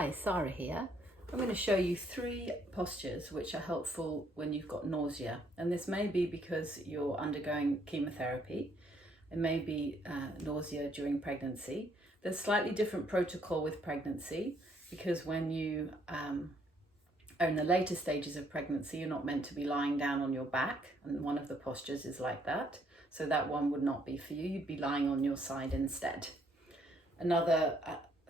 Hi, Sarah here. I'm going to show you 3 postures which are helpful when you've got nausea, and this may be because you're undergoing chemotherapy. It may be nausea during pregnancy. There's slightly different protocol with pregnancy because when you are in the later stages of pregnancy, you're not meant to be lying down on your back, and one of the postures is like that. So that one would not be for you. You'd be lying on your side instead. Another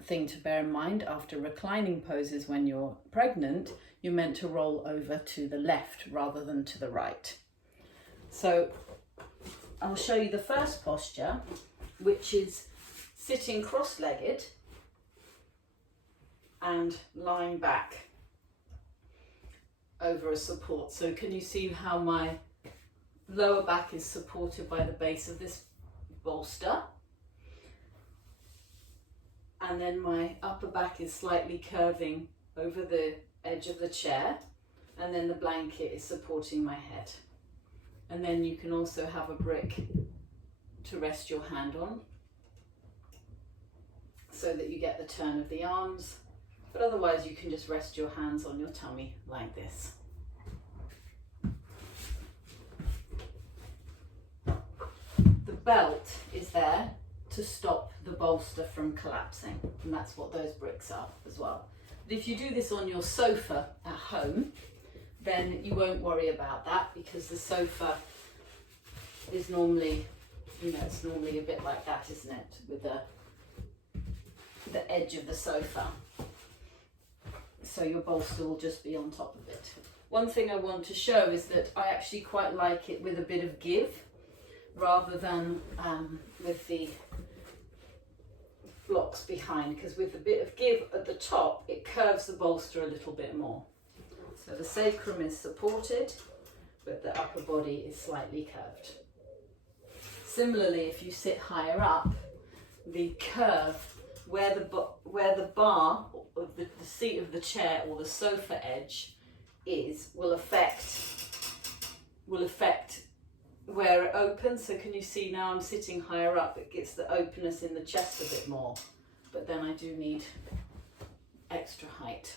thing to bear in mind, after reclining poses when you're pregnant, you're meant to roll over to the left rather than to the right. So I'll show you the first posture, which is sitting cross-legged and lying back over a support. So can you see how my lower back is supported by the base of this bolster? And then my upper back is slightly curving over the edge of the chair, and then the blanket is supporting my head. And then you can also have a brick to rest your hand on so that you get the turn of the arms, but otherwise you can just rest your hands on your tummy like this. The belt is there to stop the bolster from collapsing, and that's what those bricks are as well. But if you do this on your sofa at home, then you won't worry about that, because the sofa is normally, it's normally a bit like that, isn't it, with the edge of the sofa. So your bolster will just be on top of it. One thing I want to show is that I actually quite like it with a bit of give, rather than with the blocks behind, because with a bit of give at the top, it curves the bolster a little bit more. So the sacrum is supported, but the upper body is slightly curved. Similarly, if you sit higher up, the curve where the bar of the seat of the chair or the sofa edge is will affect where it opens. So can you see now I'm sitting higher up, it gets the openness in the chest a bit more, but then I do need extra height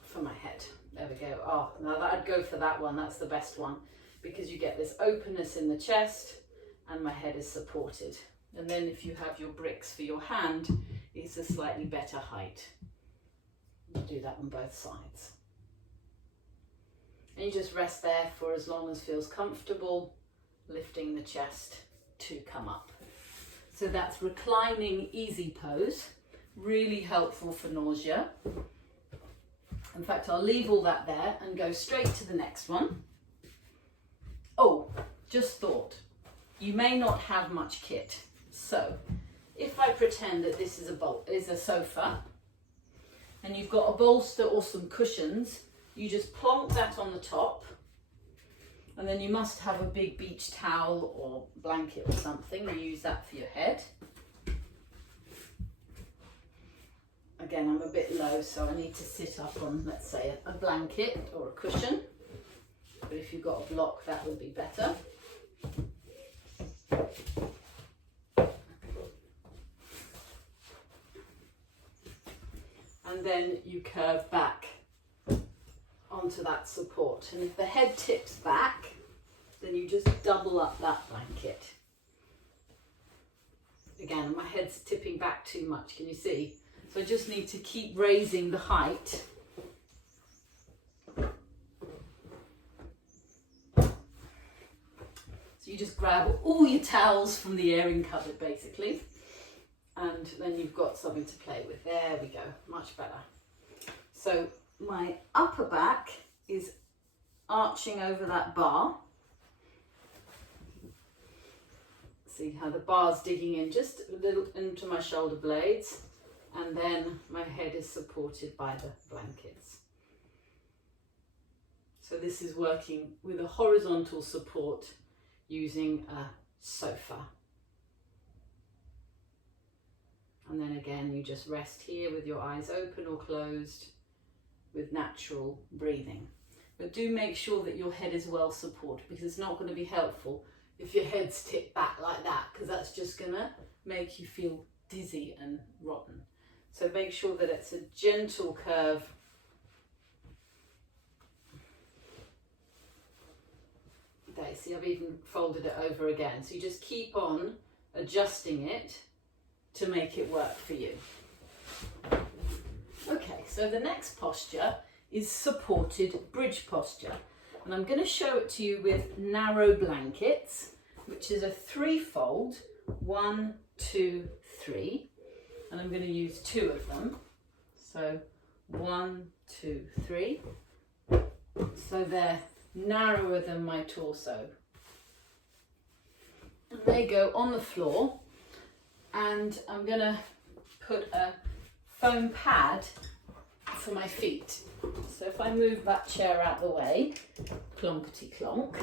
for my head. There we go. Oh, now I'd go for that one. That's the best one, because you get this openness in the chest and my head is supported. And then if you have your bricks for your hand, it's a slightly better height. You do that on both sides. And you just rest there for as long as feels comfortable, lifting the chest to come up. So that's reclining easy pose, really helpful for nausea. In fact, I'll leave all that there and go straight to the next one. Oh, just thought, you may not have much kit. So if I pretend that this is a sofa and you've got a bolster or some cushions, you just plonk that on the top, and then you must have a big beach towel or blanket or something. You use that for your head. Again, I'm a bit low, so I need to sit up on, let's say, a blanket or a cushion. But if you've got a block, that would be better. And then you curve back onto that support, and if the head tips back, then you just double up that blanket. Again, my head's tipping back too much, can you see? So I just need to keep raising the height. So you just grab all your towels from the airing cupboard basically, and then you've got something to play with. There we go, much better. So my upper back is arching over that bar. See how the bar's digging in just a little into my shoulder blades, and then my head is supported by the blankets. So this is working with a horizontal support using a sofa. And then again, you just rest here with your eyes open or closed, with natural breathing. But do make sure that your head is well supported, because it's not going to be helpful if your head's tipped back like that, because that's just going to make you feel dizzy and rotten. So make sure that it's a gentle curve. There, see, I've even folded it over again. So you just keep on adjusting it to make it work for you. Okay, so the next posture is supported bridge posture. And I'm going to show it to you with narrow blankets, which is a threefold, 1, 2, 3. And I'm going to use 2 of them. So 1, 2, 3. So they're narrower than my torso. And they go on the floor, and I'm going to put a foam pad for my feet. So if I move that chair out the way, clonkety clonk,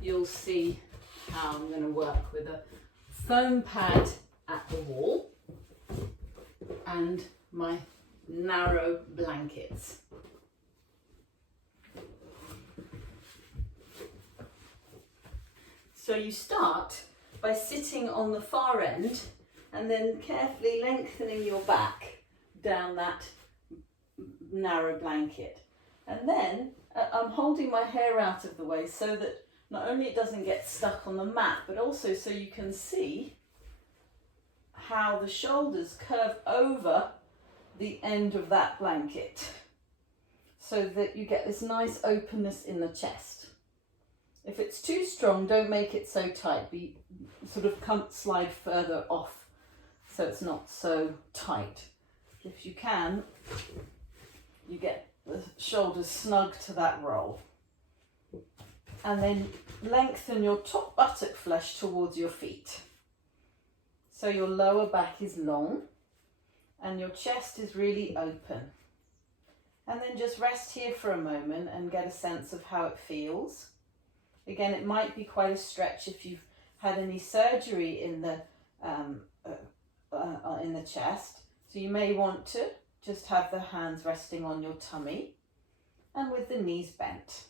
you'll see how I'm going to work with a foam pad at the wall and my narrow blankets. So you start by sitting on the far end and then carefully lengthening your back down that narrow blanket. And then I'm holding my hair out of the way so that not only it doesn't get stuck on the mat, but also so you can see how the shoulders curve over the end of that blanket so that you get this nice openness in the chest. If it's too strong, don't make it so tight. Sort of slide further off so it's not so tight. If you can, you get the shoulders snug to that roll. And then lengthen your top buttock flesh towards your feet. So your lower back is long and your chest is really open. And then just rest here for a moment and get a sense of how it feels. Again, it might be quite a stretch if you've had any surgery in the chest. So you may want to just have the hands resting on your tummy and with the knees bent.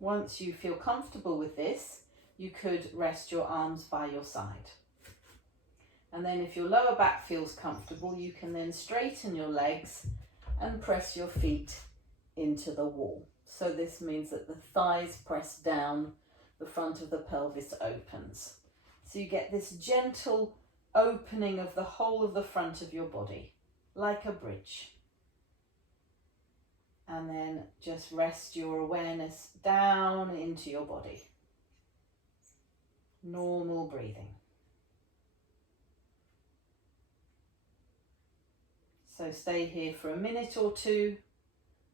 Once you feel comfortable with this, you could rest your arms by your side. And then if your lower back feels comfortable, you can then straighten your legs and press your feet into the wall. So this means that the thighs press down, the front of the pelvis opens. So you get this gentle opening of the whole of the front of your body, like a bridge. And then just rest your awareness down into your body. Normal breathing. So stay here for a minute or two,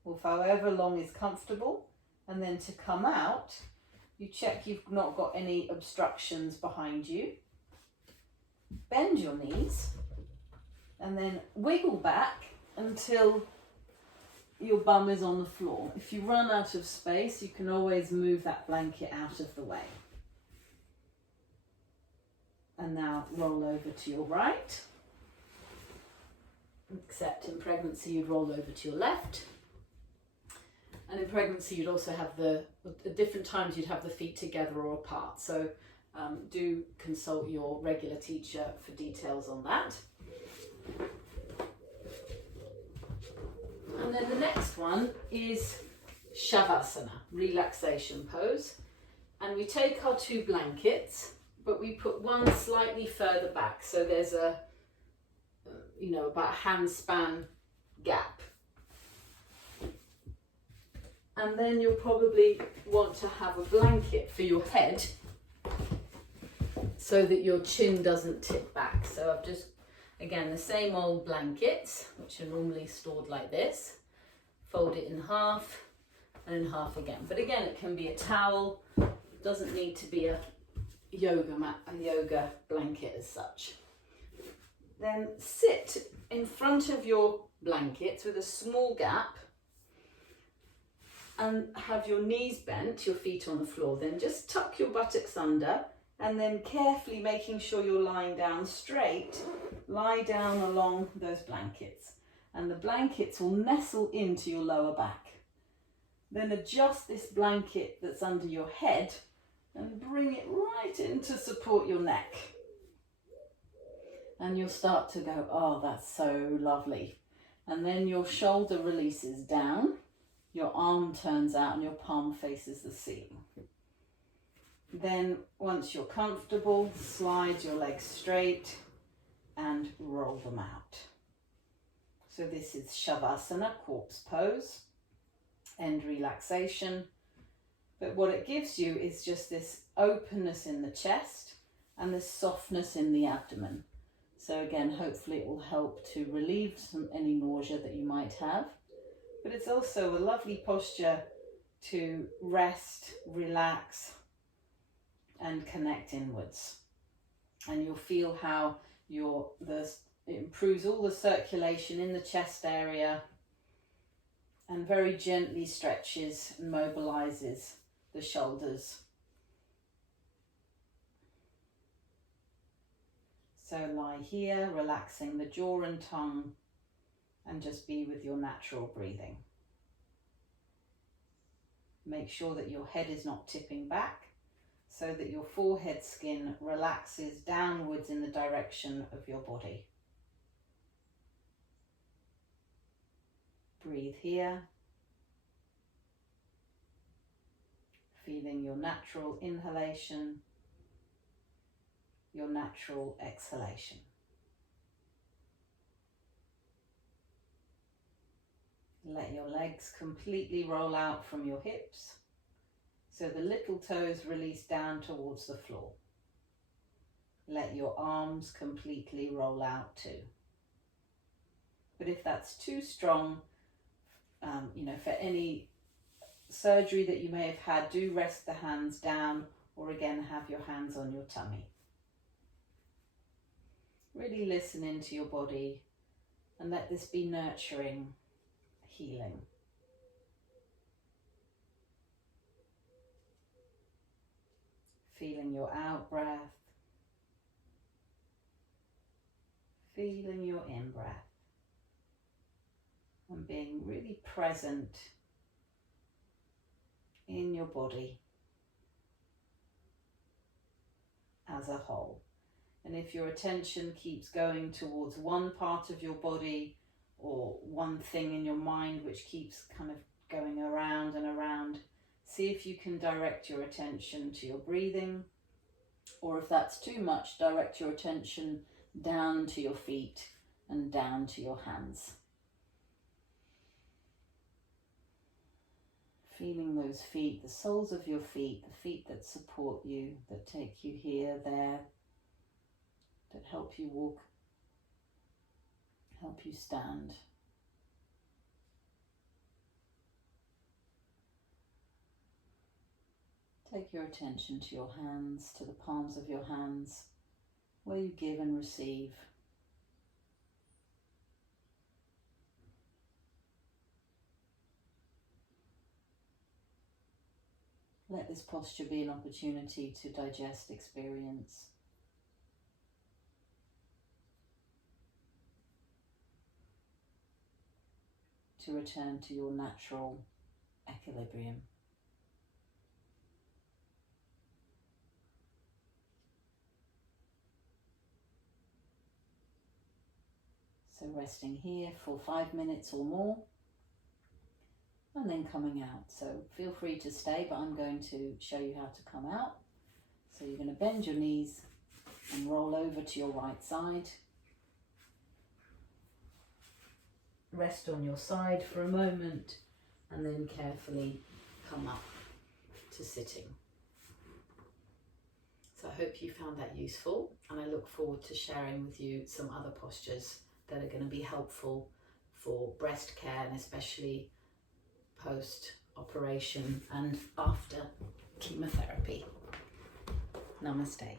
or for however long is comfortable. And then to come out, you check you've not got any obstructions behind you. Bend your knees and then wiggle back until your bum is on the floor. If you run out of space, you can always move that blanket out of the way. And now roll over to your right. Except in pregnancy, you'd roll over to your left. And in pregnancy, you'd also have at different times, you'd have the feet together or apart. So do consult your regular teacher for details on that. And then the next one is Shavasana, relaxation pose. And we take our 2 blankets, but we put one slightly further back. So there's about a hand span gap. And then you'll probably want to have a blanket for your head so that your chin doesn't tip back. So I've just, again, the same old blankets, which are normally stored like this. Fold it in half and in half again. But again, it can be a towel. It doesn't need to be a yoga mat, a yoga blanket as such. Then sit in front of your blankets with a small gap and have your knees bent, your feet on the floor. Then just tuck your buttocks under and then carefully making sure you're lying down straight, lie down along those blankets and the blankets will nestle into your lower back. Then adjust this blanket that's under your head and bring it right in to support your neck. And you'll start to go, oh, that's so lovely. And then your shoulder releases down, your arm turns out and your palm faces the ceiling. Then once you're comfortable, slide your legs straight and roll them out. So this is Shavasana, corpse pose, end relaxation. But what it gives you is just this openness in the chest and this softness in the abdomen. So again, hopefully it will help to relieve any nausea that you might have. But it's also a lovely posture to rest, relax, and connect inwards. And you'll feel how it improves all the circulation in the chest area and very gently stretches and mobilizes the shoulders. So lie here, relaxing the jaw and tongue, and just be with your natural breathing. Make sure that your head is not tipping back, so that your forehead skin relaxes downwards in the direction of your body. Breathe here, feeling your natural inhalation, your natural exhalation. Let your legs completely roll out from your hips, so the little toes release down towards the floor. Let your arms completely roll out too. But if that's too strong, for any surgery that you may have had, do rest the hands down, or again have your hands on your tummy. Really listen into your body and let this be nurturing, healing. Feeling your out breath, feeling your in breath, and being really present in your body as a whole. And if your attention keeps going towards one part of your body or one thing in your mind which keeps kind of going around and around, see if you can direct your attention to your breathing, or if that's too much, direct your attention down to your feet and down to your hands. Feeling those feet, the soles of your feet, the feet that support you, that take you here, there, that help you walk, help you stand. Take your attention to your hands, to the palms of your hands, where you give and receive. Let this posture be an opportunity to digest experience. To return to your natural equilibrium. So resting here for 5 minutes or more, and then coming out. So feel free to stay, but I'm going to show you how to come out. So you're going to bend your knees and roll over to your right side. Rest on your side for a moment, and then carefully come up to sitting. So I hope you found that useful, and I look forward to sharing with you some other postures that are going to be helpful for breast care, and especially post-operation and after chemotherapy. Namaste.